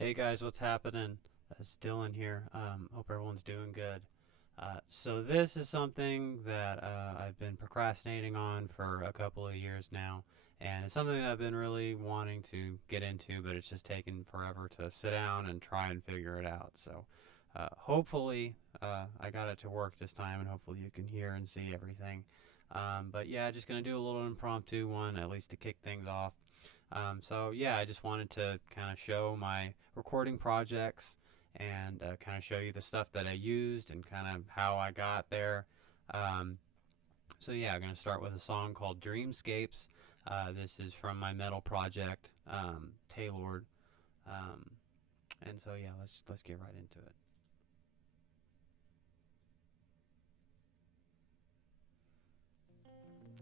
Hey guys, what's happening? It's Dylan here. Hope everyone's doing good. So this is something that I've been procrastinating on for a couple of years now, and it's something that I've been really wanting to get into, but it's just taken forever to sit down and try and figure it out. So hopefully I got it to work this time, and hopefully you can hear and see everything. But yeah, just gonna do a little impromptu one, at least to kick things off. So yeah, I just wanted to kind of show my recording projects and kind of show you the stuff that I used and kind of how I got there. Um, so yeah, I'm gonna start with a song called Dreamscapes. This is from my metal project, Tailored. Um, and so yeah, let's get right into it.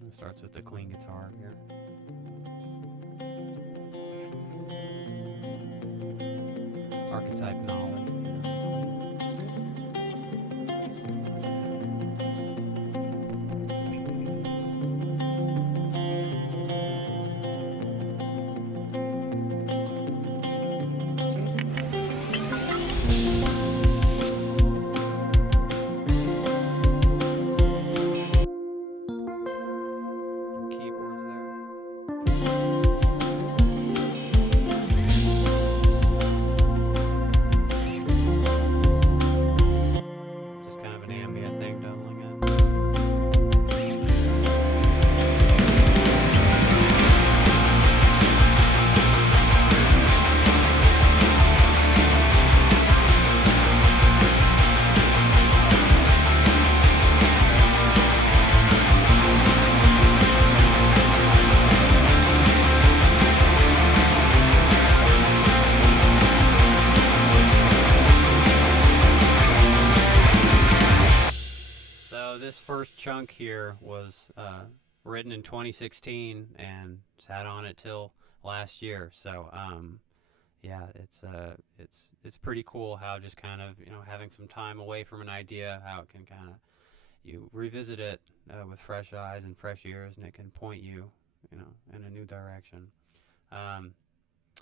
It starts with the clean guitar here. Archetype knowledge. Keyboards there. Just kind of an ambient thing doubling in. So this first chunk here was written in 2016 and sat on it till last year. So yeah, it's pretty cool how just kind of having some time away from an idea, how it can kind of you revisit it with fresh eyes and fresh ears, and it can point you in a new direction. Um,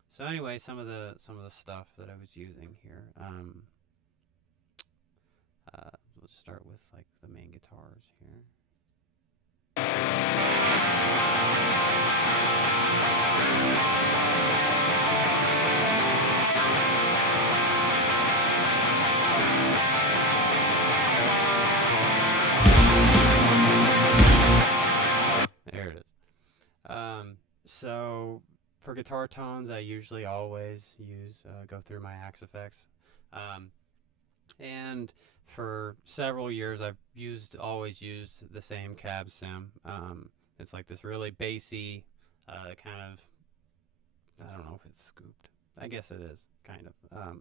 so anyway, some of the stuff that I was using here. Let's start with like the main guitars here. There it is. So for guitar tones, I usually always use go through my Axe effects. Um, and for several years, I've always used the same cab sim. It's like this really bassy, kind of, I don't know if it's scooped. I guess it is kind of.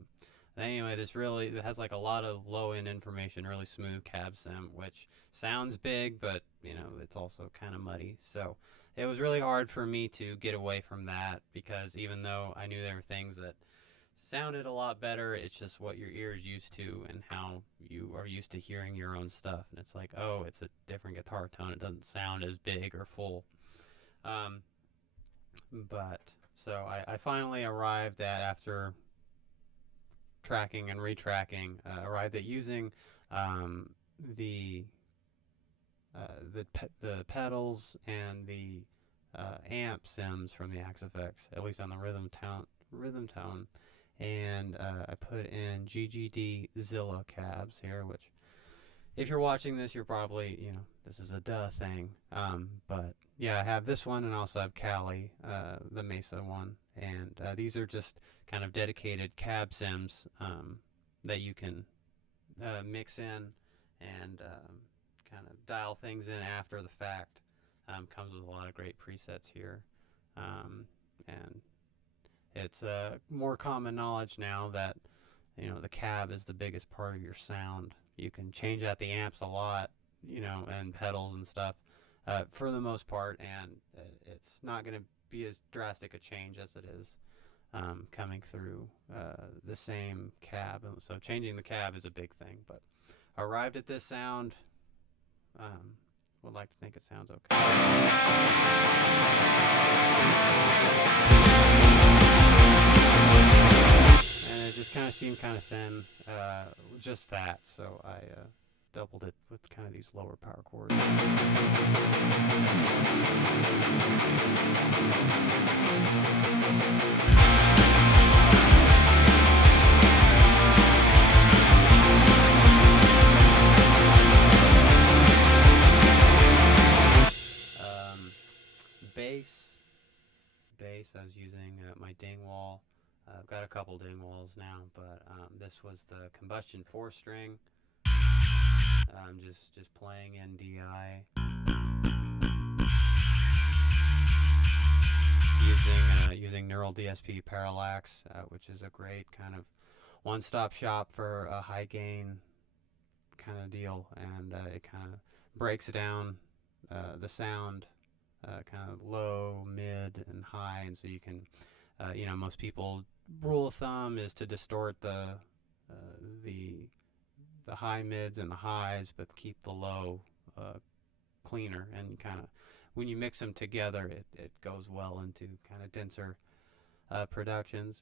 Anyway, this really it has like a lot of low end information, really smooth cab sim, which sounds big, but it's also kind of muddy. So it was really hard for me to get away from that because even though I knew there were things that sounded a lot better, it's just what your ear is used to and how you are used to hearing your own stuff. And it's like, oh, it's a different guitar tone. It doesn't sound as big or full. Um, but so I finally arrived at, after tracking and retracking, arrived at using um, the the pedals and the amp sims from the Axe effects, at least on the rhythm tone, and I put in GGD Zilla cabs here, which if you're watching this, you're probably, this is a duh thing. But yeah, I have this one and I also have Cali, the Mesa one. And these are just kind of dedicated cab sims that you can mix in and kind of dial things in after the fact. Comes with a lot of great presets here. And it's more common knowledge now that the cab is the biggest part of your sound. You can change out the amps a lot, and pedals and stuff for the most part, and it's not going to be as drastic a change as it is coming through the same cab. So changing the cab is a big thing, but arrived at this sound. Would like to think it sounds okay. seemed kind of thin, just that, so I doubled it with kind of these lower power chords. Bass, I was using my Dingwall. I've got a couple Dingwalls now, but this was the Combustion 4-string. I'm just playing in DI. Using Neural DSP Parallax, which is a great kind of one-stop shop for a high gain kind of deal, and it kind of breaks down the sound kind of low, mid, and high, and so you can, most people, rule of thumb is to distort the high mids and the highs, but keep the low cleaner, and kind of when you mix them together, it goes well into kind of denser productions.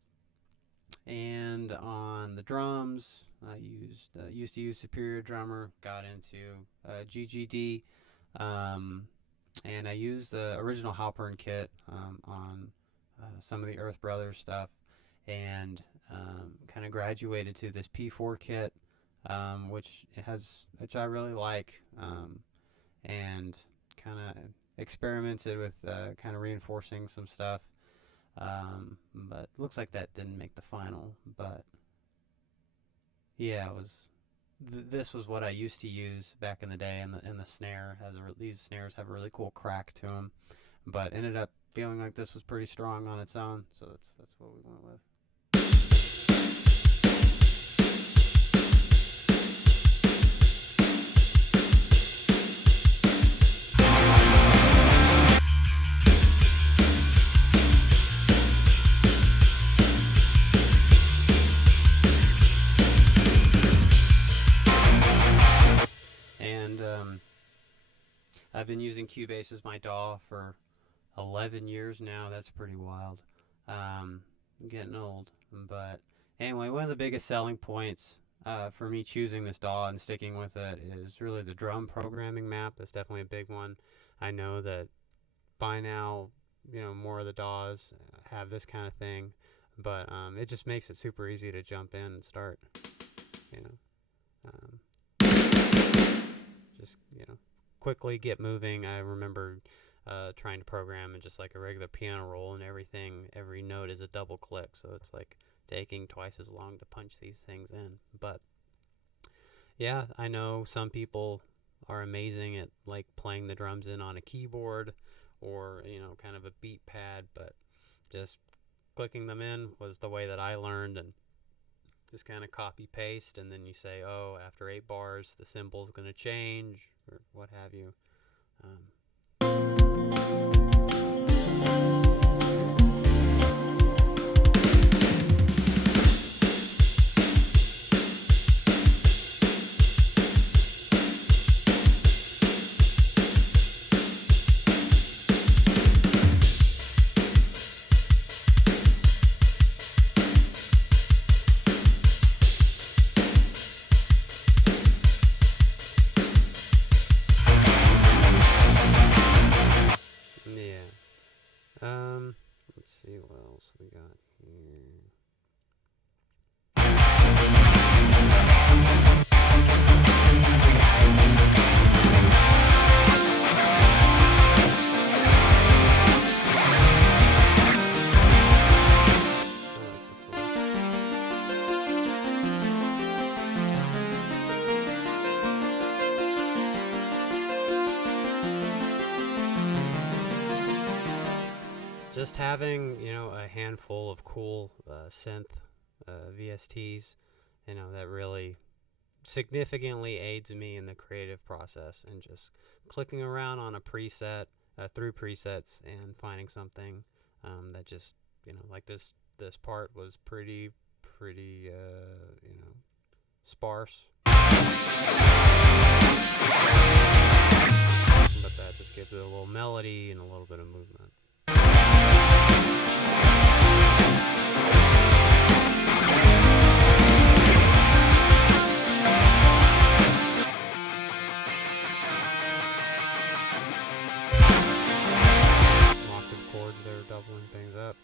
And on the drums, I used to use Superior Drummer, got into GGD. And I used the original Halpern kit on some of the Earth Brothers stuff, and kind of graduated to this P4 kit, which I really like, and kind of experimented with kind of reinforcing some stuff, but looks like that didn't make the final. But yeah, it was. This was what I used to use back in the day, and the snare these snares have a really cool crack to them, but ended up feeling like this was pretty strong on its own, so that's what we went with. I've been using Cubase as my DAW for 11 years now. That's pretty wild. I'm getting old. But anyway, one of the biggest selling points for me choosing this DAW and sticking with it is really the drum programming map. That's definitely a big one. I know that by now, more of the DAWs have this kind of thing, but it just makes it super easy to jump in and start, quickly get moving. I remember trying to program in just like a regular piano roll, and every note is a double click, so it's like taking twice as long to punch these things in. But yeah, I know some people are amazing at like playing the drums in on a keyboard or kind of a beat pad, but just clicking them in was the way that I learned, and just kind of copy paste, and then you say, oh, after 8 bars the symbol's going to change or what have you. Let's see what else we got here. Just having, a handful of cool synth VSTs, that really significantly aids me in the creative process, and just clicking around on a preset, through presets, and finding something that just, like this part was pretty, sparse. But that just gives it a little melody and a little bit of movement. blowing things up.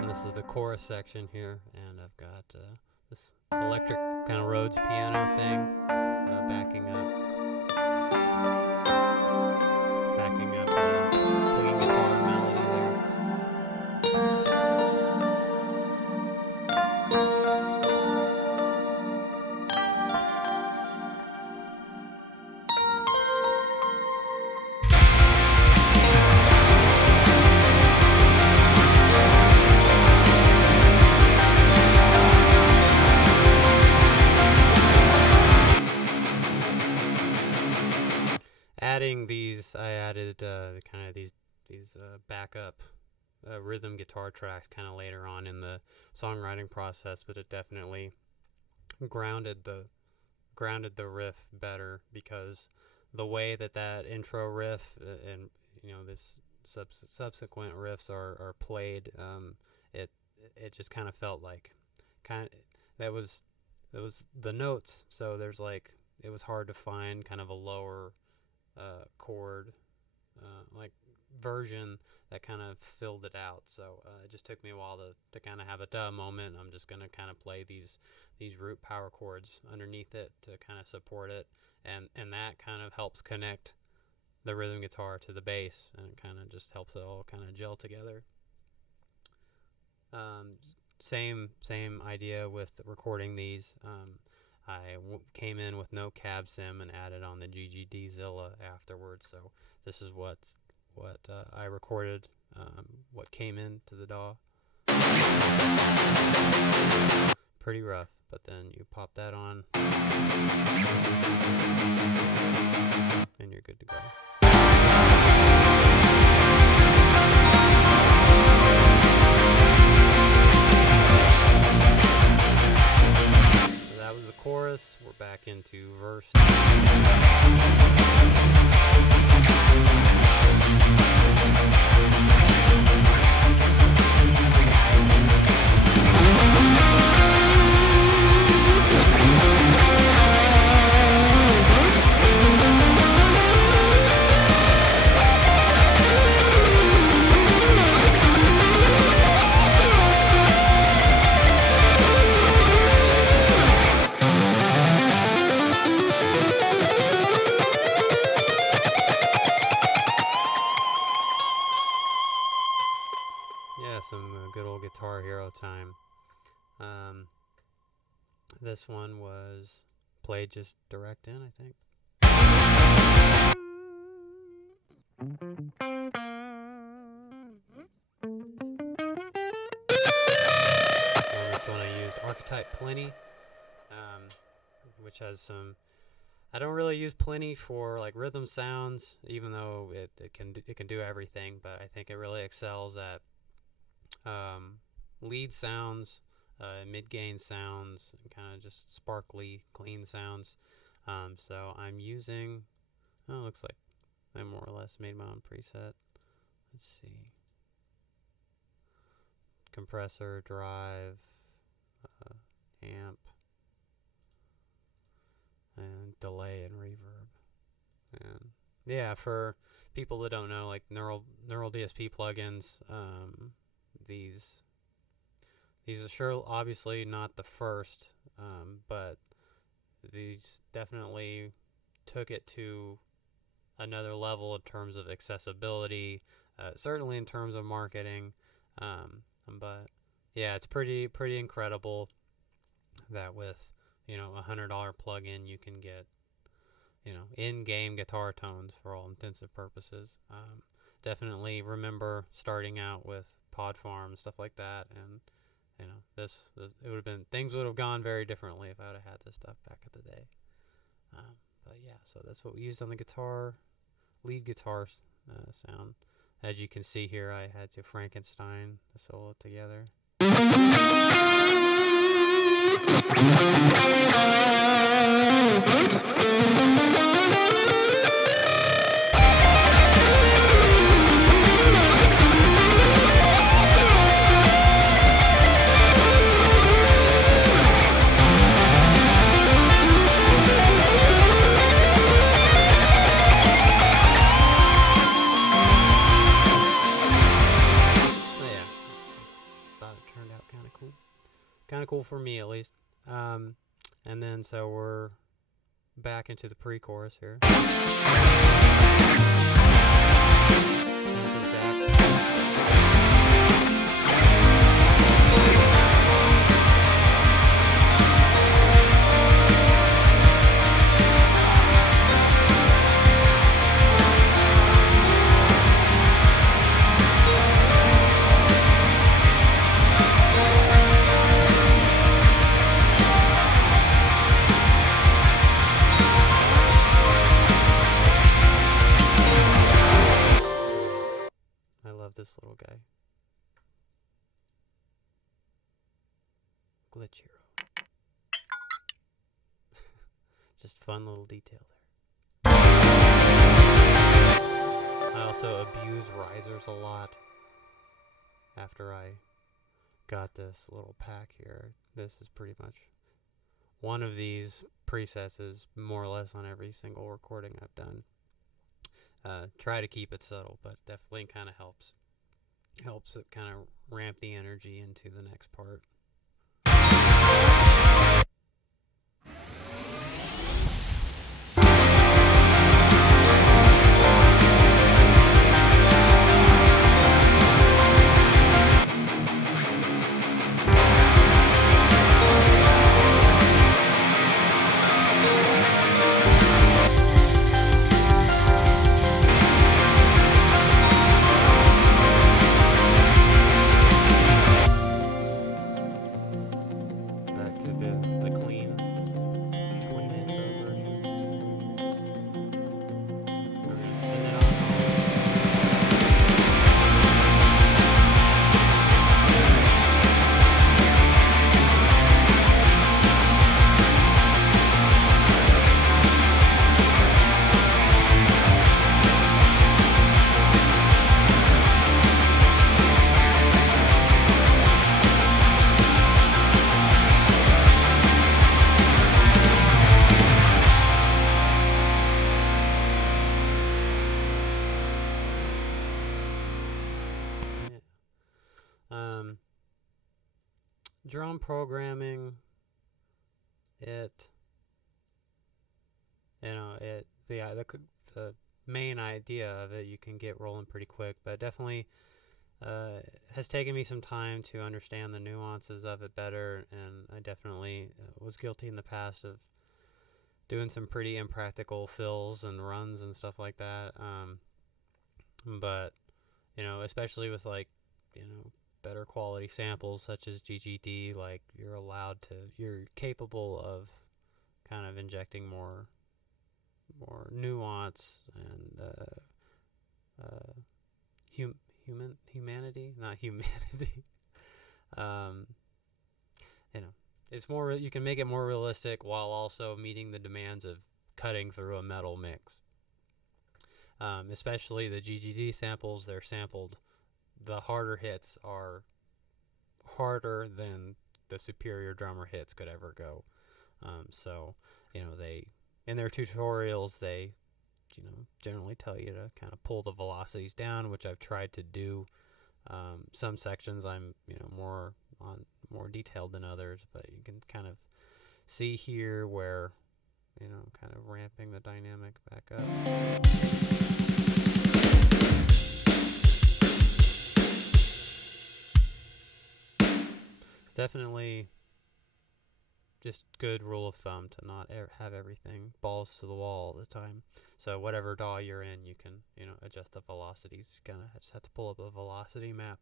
And this is the chorus section here, and I've got this electric kind of Rhodes piano thing backing up clean guitar melody there. I added kind of these backup rhythm guitar tracks kind of later on in the songwriting process, but it definitely grounded the riff better, because the way that intro riff and this subsequent riffs are played, it just kind of felt like that was the notes. So there's it was hard to find kind of a lower chord version that kind of filled it out. So it just took me a while to kind of have a duh moment. I'm just going to kind of play these root power chords underneath it to kind of support it, and that kind of helps connect the rhythm guitar to the bass, and it kind of just helps it all kind of gel together. Same idea with recording these. I came in with no cab sim and added on the GGD Zilla afterwards. So this is what I recorded, what came into the DAW. Pretty rough, but then you pop that on and you're good to go. That was the chorus. We're back into verse. Some good old Guitar Hero time. This one was played just direct in, I think. And this one I used Archetype Plenty, which has some. I don't really use Plenty for rhythm sounds, even though it can do everything. But I think it really excels at lead sounds, mid-gain sounds, and kind of just sparkly, clean sounds. So I'm using, looks like I more or less made my own preset. Let's see. Compressor, drive, amp, and delay and reverb. And yeah, for people that don't know, neural DSP plugins, these are sure obviously not the first, but these definitely took it to another level in terms of accessibility, certainly in terms of marketing, but yeah, it's pretty incredible that with $100 plugin you can get in-game guitar tones for all intents and purposes. Definitely remember starting out with Pod Farm and stuff like that, and this it would have been, things would have gone very differently if I would have had this stuff back in the day. But yeah, so that's what we used on the guitar, lead guitar sound. As you can see here, I had to Frankenstein the solo together. And then so we're back into the pre-chorus here. This little guy. Glitch hero. Just fun little detail there. I also abuse risers a lot after I got this little pack here. This is pretty much one of these presets is more or less on every single recording I've done. Try to keep it subtle, but definitely kind of helps it kind of ramp the energy into the next part. Drum programming, the main idea of it you can get rolling pretty quick, but definitely has taken me some time to understand the nuances of it better, and I definitely was guilty in the past of doing some pretty impractical fills and runs and stuff like that. But especially with better quality samples such as GGD, like you're capable of kind of injecting more nuance and humanity, not humanity. It's more, you can make it more realistic while also meeting the demands of cutting through a metal mix. Especially the GGD samples, they're sampled. The harder hits are harder than the superior drummer hits could ever go. So they, in their tutorials, they generally tell you to kind of pull the velocities down, which I've tried to do. Some sections I'm more detailed than others, but you can kind of see here where kind of ramping the dynamic back up. It's definitely just good rule of thumb to not have everything balls to the wall all the time. So whatever DAW you're in, you can adjust the velocities. You kind of just have to pull up a velocity map.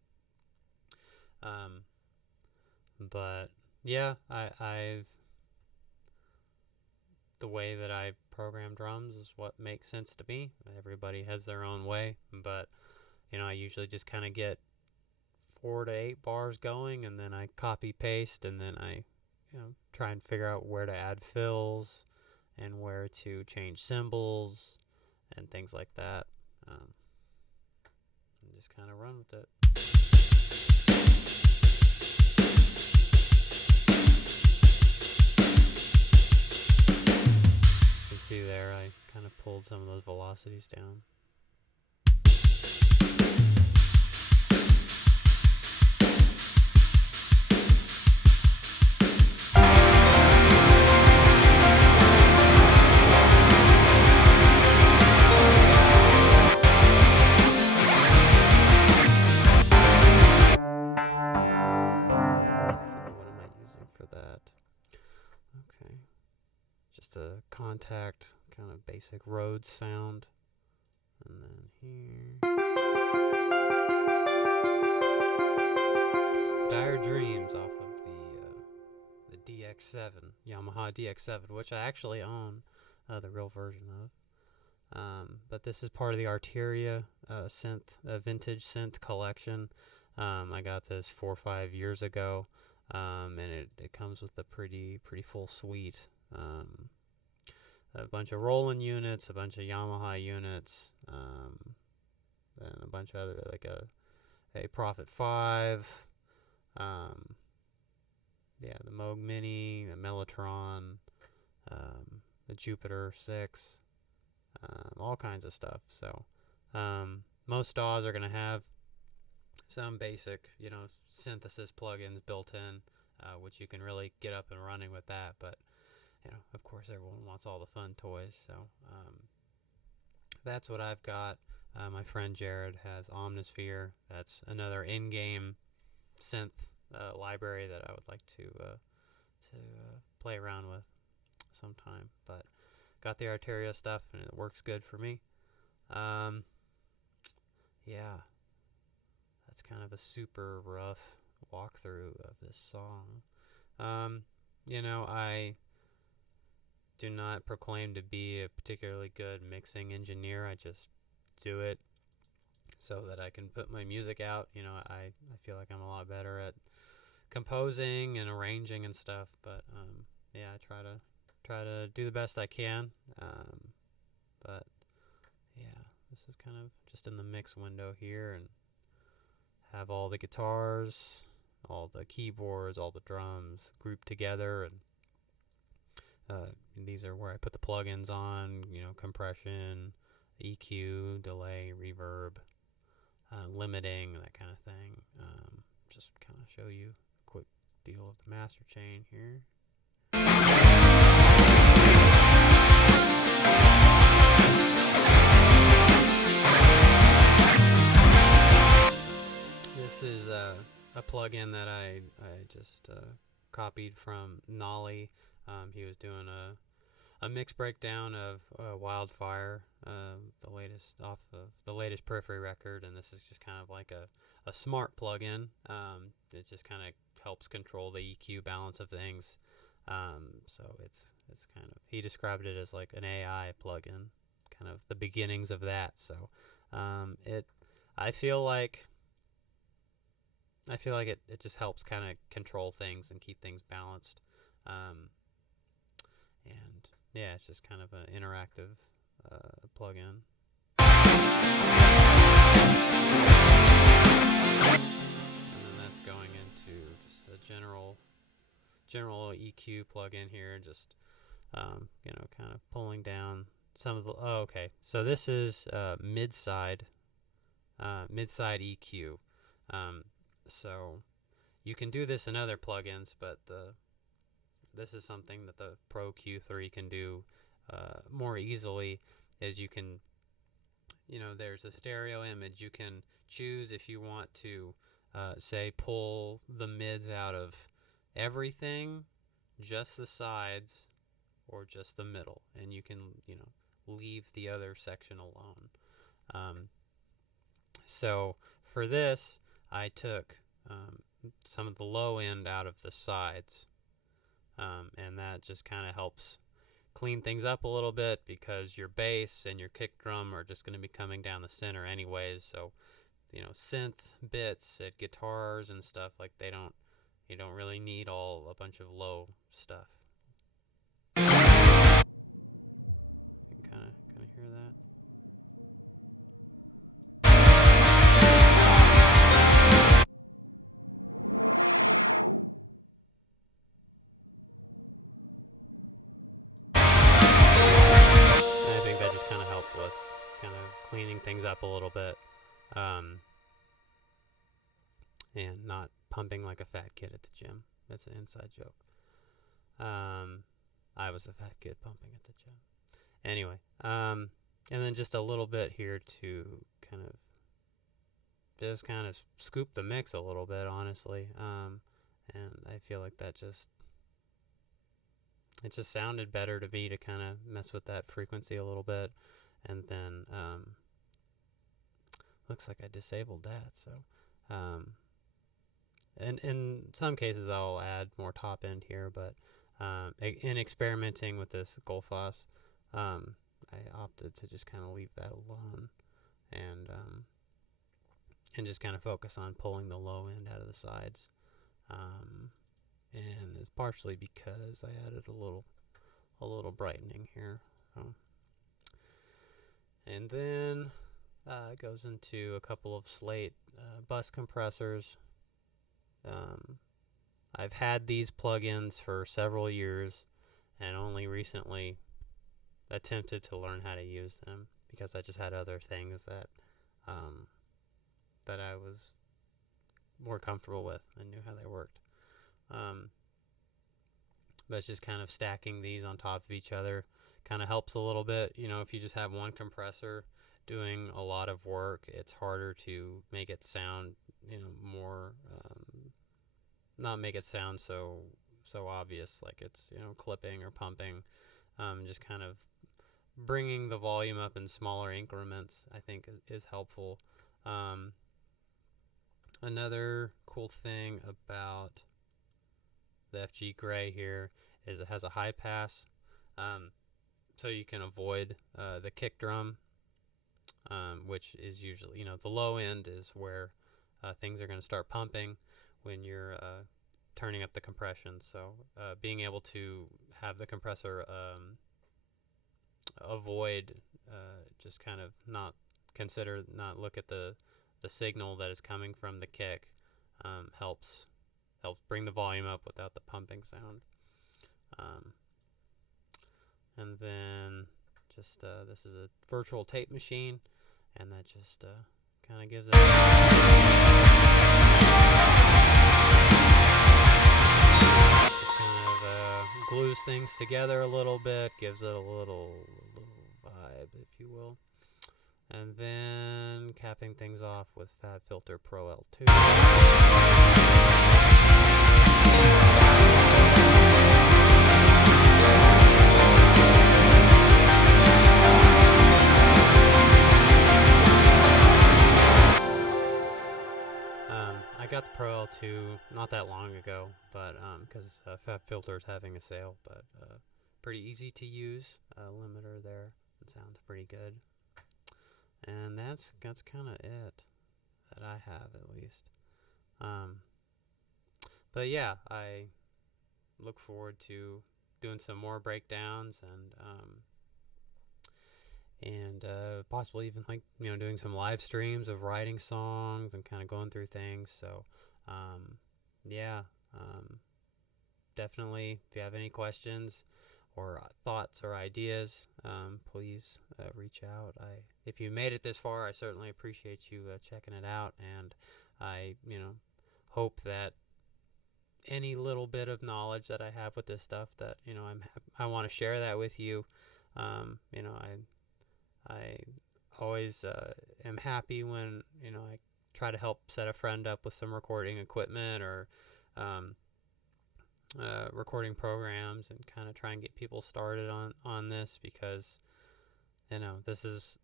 But yeah, I've the way that I program drums is what makes sense to me. Everybody has their own way, but I usually just kind of get 4 to 8 bars going, and then I copy paste, and then I try and figure out where to add fills and where to change cymbals and things like that. And just kind of run with it. You can see there I kind of pulled some of those velocities down. just a contact kind of basic Rhodes sound. And then here, Dire Dreams off of the DX7, Yamaha DX7, which I actually own the real version of. But this is part of the Arteria vintage synth collection. I got this 4 or 5 years ago, and it comes with a pretty full suite. A bunch of Roland units, a bunch of Yamaha units, and a bunch of other, like a Prophet 5, the Moog Mini, the Mellotron, the Jupiter 6, all kinds of stuff. So most DAWs are going to have some basic, synthesis plugins built in, which you can really get up and running with that. But of course, everyone wants all the fun toys. So that's what I've got. My friend Jared has Omnisphere. That's another in-game synth library that I would like to play around with sometime. But got the Arteria stuff, and it works good for me. Yeah, that's kind of a super rough walkthrough of this song. I do not proclaim to be a particularly good mixing engineer. I just do it so that I can put my music out. I feel like I'm a lot better at composing and arranging and stuff, but I try to do the best I can. But yeah, this is kind of just in the mix window here, and have all the guitars, all the keyboards, all the drums grouped together, and these are where I put the plugins on, compression, EQ, delay, reverb, limiting, that kind of thing. Just kind of show you a quick deal of the master chain here. This is a plugin that I just copied from Nolly. He was doing a mix breakdown of Wildfire, the latest off of the latest Periphery record, and this is just kind of like a smart plugin. It just kind of helps control the EQ balance of things. So it's kind of, he described it as like an AI plugin, kind of the beginnings of that. So I feel like it just helps kind of control things and keep things balanced. And yeah, it's just kind of an interactive plugin. And then that's going into just a general EQ plugin here, just kind of pulling down some of the. Oh, okay. So this is mid-side EQ. So you can do this in other plugins, but this is something that the Pro Q3 can do more easily. Is you can, there's a stereo image. You can choose if you want to, say, pull the mids out of everything, just the sides, or just the middle, and you can, leave the other section alone. So for this, I took some of the low end out of the sides, and that just kind of helps clean things up a little bit, because your bass and your kick drum are just going to be coming down the center anyways. So synth bits at guitars and stuff, like you don't really need a bunch of low stuff. You can kind of hear that. And I think that just kind of helped with kind of cleaning things up a little bit, and not pumping like a fat kid at the gym. That's an inside joke. I was the fat kid pumping at the gym. Anyway, and then just a little bit here to kind of scoop the mix a little bit, honestly. And I feel like that it just sounded better to me to kind of mess with that frequency a little bit. And then looks like I disabled that. So and in some cases I'll add more top end here, but in experimenting with this Goldfoss, I opted to just kind of leave that alone, and just kind of focus on pulling the low end out of the sides. And it's partially because I added a little brightening here. So. And then it goes into a couple of Slate bus compressors. I've had these plugins for several years and only recently attempted to learn how to use them because I just had other things that that I was more comfortable with and knew how they worked. But it's just kind of stacking these on top of each other kind of helps a little bit. You know, if you just have one compressor doing a lot of work, it's harder to make it sound, you know, more, not make it sound so obvious, like it's, you know, clipping or pumping. Just kind of bringing the volume up in smaller increments, I think, is helpful. Another cool thing about the FG Gray here is it has a high pass, so you can avoid the kick drum, which is usually, you know, the low end is where things are going to start pumping when you're turning up the compression. So being able to have the compressor avoid, just kind of not look at the signal that is coming from the kick, helps bring the volume up without the pumping sound. And then just this is a virtual tape machine, and that just kind of gives it just kind of glues things together a little bit, gives it a little vibe, if you will. And then capping things off with Fab Filter Pro L2. I got the Pro L2 not that long ago, but because Fab Filter is having a sale, but pretty easy to use. Limiter there, it sounds pretty good. And that's kind of it that I have, at least. But yeah, I look forward to doing some more breakdowns and possibly even, like, you know, doing some live streams of writing songs and kind of going through things. So yeah, definitely, if you have any questions or thoughts or ideas, please reach out. If you made it this far, I certainly appreciate you checking it out, and I, you know, hope that any little bit of knowledge that I have with this stuff, that, you know, I want to share that with you. You know, I always am happy when, you know, I try to help set a friend up with some recording equipment or recording programs, and kind of try and get people started on this, because, you know, this is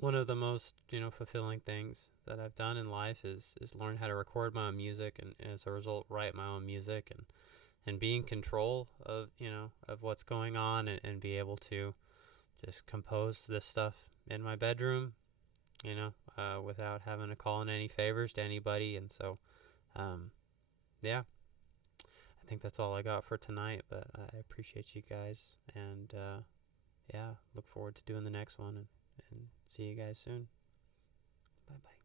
one of the most, you know, fulfilling things that I've done in life is learn how to record my own music, and as a result write my own music, and be in control of, you know, of what's going on, and be able to just compose this stuff in my bedroom, you know, without having to call in any favors to anybody. And so yeah, I think that's all I got for tonight, but I appreciate you guys, and yeah, look forward to doing the next one, and see you guys soon. Bye bye.